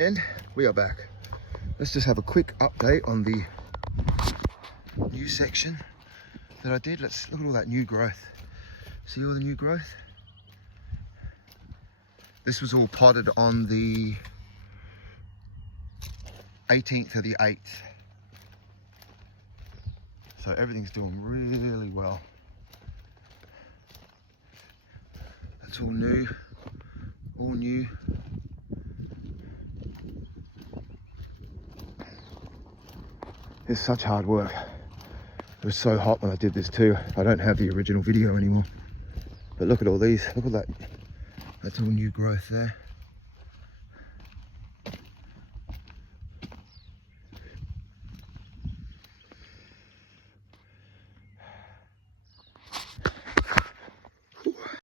And we are back. Let's just have a quick update on the new section that I did. Let's look at all that new growth. See all the new growth? This was all potted on the 18th of the 8th. So everything's doing really well. That's all new, all new. It's such hard work. It was so hot when I did this too. I don't have the original video anymore. But look at all these, look at that. That's all new growth there.